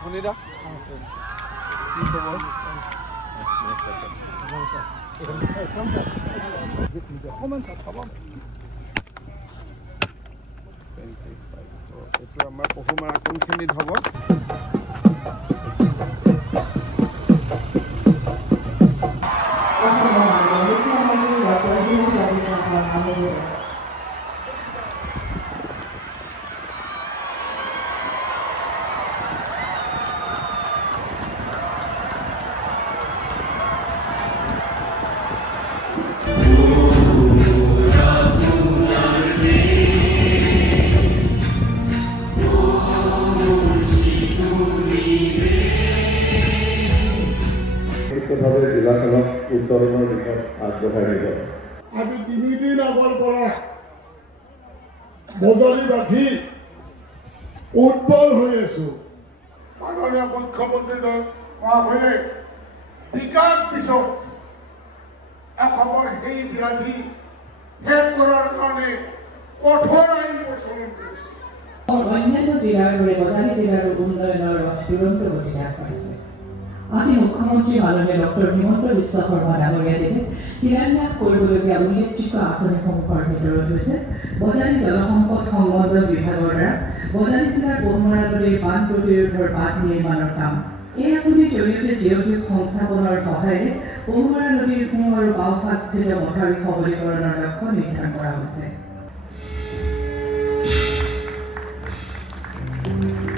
ফণিদা কি খবৰ অকণমান চাব এইটো আমাৰ পহুমাৰা কোনখিনিত হ'ব জিলাখনক উত্তৰণৰ দিশত আগবঢ়াই নিব আজি 3 দিন আগৰ পৰা বজাৰীবাসী উৎপল হৈ আছো মাননীয় মুখ্যমন্ত্ৰীৰ কোৱাভাৱে বিকাশ পিছত অসমৰ সেই ব্যাধি শেষ কৰাৰ কাৰণে কঠোৰ আইন প্ৰচলন কৰিছে অন্যান্য জিলাৰ দৰে বজাৰী জিলাৰ উন্নয়নৰ ৰথ তুৰন্ত গতিত আগবাঢ়িছে আজি মুখ্যমন্ত্ৰী মাননীয় ডক্টৰ হিমন্ত বিশ্ব শৰ্মা ডাঙৰীয়াদেৱে শিলান্যাস কৰিবলগীয়া উল্লেখযোগ্য আঁচনিসমূহৰ ভিতৰত হৈছে বজাৰী জলসম্পদ সংবৰ্ধন বিভাগৰ দ্বাৰা বজাৰী জিলাৰ পহুমৰা নদীৰ বান প্ৰতিৰোধৰ বাঁধ নিৰ্মাণৰ কাম এই আঁচনিৰ জৰিয়তে জিঅ'টিক সংস্থাপনৰ সহায়েৰে পহুমৰা নদীৰ সোঁ আৰু বাওঁফালস্থিত মথাউৰি সবলীকৰণৰ লক্ষ্য নিৰ্ধাৰণ কৰা হৈছে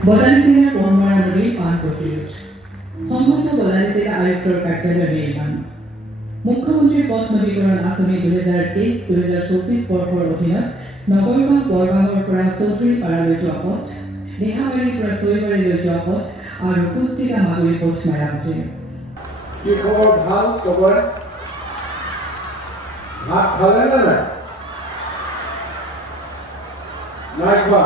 বজাৰী জিলাৰ পহুমৰা নদীৰ বান প্ৰতিৰোধ সংহত বজাৰী জিলা আয়ুক্তৰ কাৰ্যালয় নিৰ্মাণ মুখ্যমন্ত্ৰীৰ পথ নৱীকৰণ আঁচনি 2023-2024 বৰ্ষৰ অধীনত নগৰগাঁও বৰবাগৰ পৰা চৌধুৰীপাৰালৈ যোৱা পথ নিহাবাৰীৰ পৰা চৈবাৰীলৈ যোৱা পথ আৰু পুষ্টিকা মাগুৰী পথ মেৰামতি কি খবৰ ভাল চবৰে ভাত খালে নে নাই খোৱা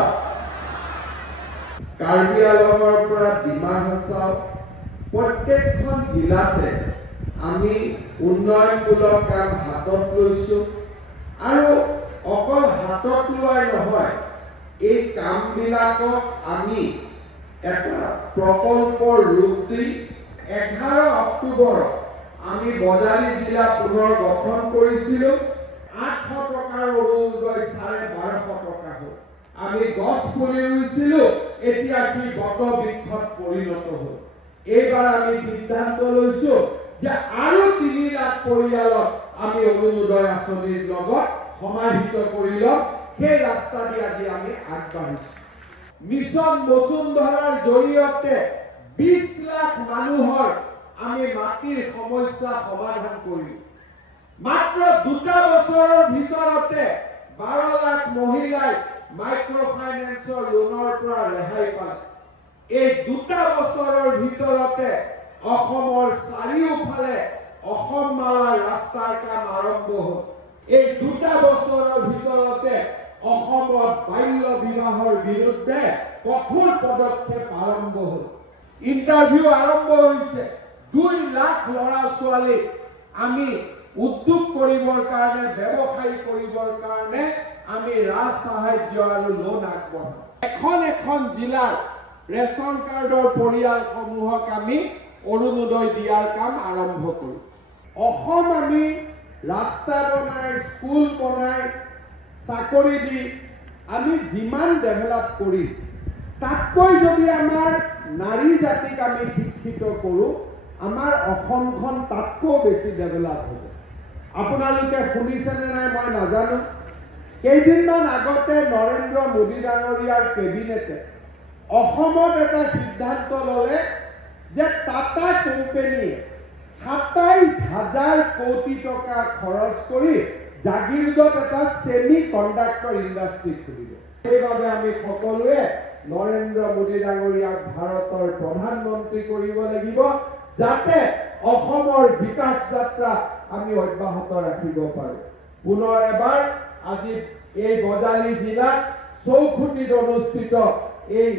কাৰ্বি আংলঙৰ পৰা ডিমা হাছাও প্ৰত্যেকখন জিলাতে আমি উন্নয়নমূলক কাম হাতত লৈছো আৰু অকল হাতত লোৱাই নহয় এই কামবিলাকক আমি এটা প্ৰকল্পৰ ৰূপ দি 11 অক্টোবৰ আমি বজাৰী জিলা পুনৰ গঠন কৰিছিলো 800 টকাৰ অৰুণোদয় 1250 টকা হ'ল আমি গছ পুলি ৰুইছিলো এতিয়া কি বট বৃক্ষত পৰিণত হ'ল এইবাৰ আমি সিদ্ধান্ত লৈছো যে আৰু 3 লাখ পৰিয়ালক আমি অৰুণোদয় আঁচনিৰ লগত সমাহিত কৰি ল'ম সেই ৰাস্তা দি আজি আমি আগবাঢ়িছো মিছন বসুন্ধৰাৰ জৰিয়তে 20 লাখ মানুহৰ আমি মাটিৰ সমস্যা সমাধান কৰিম মাত্ৰ 2টা বছৰৰ ভিতৰতে 12 লাখ মহিলাই মাইক্ৰ ফাইনেন্সৰ লোনৰ পৰা ৰেহাই পালে এই 2টা বছৰৰ ভিতৰতে অসমৰ চাৰিওফালে অসম মালাৰ ৰাস্তাৰ কাম আৰম্ভ হ'ল এই 2টা বছৰৰ ভিতৰতে অসমত বাল্য বিবাহৰ বিৰুদ্ধে কঠোৰ পদক্ষেপ আৰম্ভ হ'ল ইন্টাৰভিউ আৰম্ভ হৈছে 2 লাখ ল'ৰা ছোৱালী আমি উদ্যোগ কৰিবৰ কাৰণে ব্যৱসায় কৰিবৰ কাৰণে আমি ৰাজ সাহায্য আৰু লোন আগবঢ়াম এখন জিলাৰ ৰেচন কাৰ্ডৰ পৰিয়ালসমূহক আমি অৰুণোদয় দিয়াৰ কাম আৰম্ভ কৰিম অসম আমি ৰাস্তা বনাই স্কুল বনাই চাকৰি দি আমি যিমান ডেভেলপ কৰিম তাতকৈ যদি আমাৰ নাৰী জাতিক আমি শিক্ষিত কৰোঁ আমাৰ অসমখন তাতকৈ বেছি ডেভেলপ হ'ব আপোনালোকে শুনিছেনে নাই মই নাজানো কেইদিনমান আগতে নৰেন্দ্ৰ মোদী ডাঙৰীয়াৰ কেবিনেটে অসমত এটা সিদ্ধান্ত ল'লে যে টাটা কোম্পানীয়ে 27,000 কোটি টকা খৰচ কৰি জাগিৰোডত এটা সেমি কণ্ডাক্টৰ ইণ্ডাষ্ট্ৰি খুলিব সেইবাবে আমি সকলোৱে নৰেন্দ্ৰ মোদী ডাঙৰীয়াক ভাৰতৰ প্ৰধানমন্ত্ৰী কৰিব লাগিব যাতে অসমৰ বিকাশ যাত্ৰা আমি অব্যাহত ৰাখিব পাৰোঁ পুনৰ এবাৰ আজি এই বজালী জিলাত চৌখুটিত অনুষ্ঠিত এই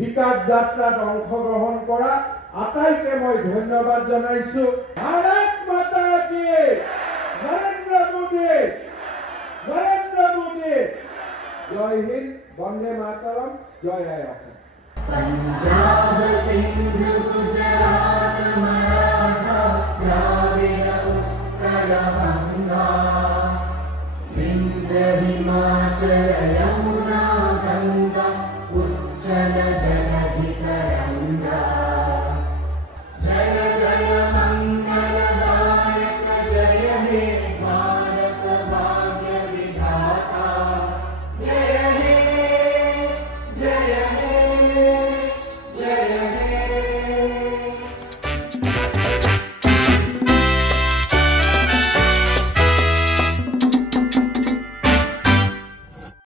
বিকাশ যাত্ৰাত অংশগ্ৰহণ কৰা আটাইকে মই ধন্যবাদ জনাইছো ভাৰত মাতা কি নৰেন্দ্ৰ মোদী জয় হিন্দ বন্দে মাতৰম জয় আই অসম सिंधु गुजरात मराठा द्राविड उत्कल गंगा विंध्य हिमाचल यमुना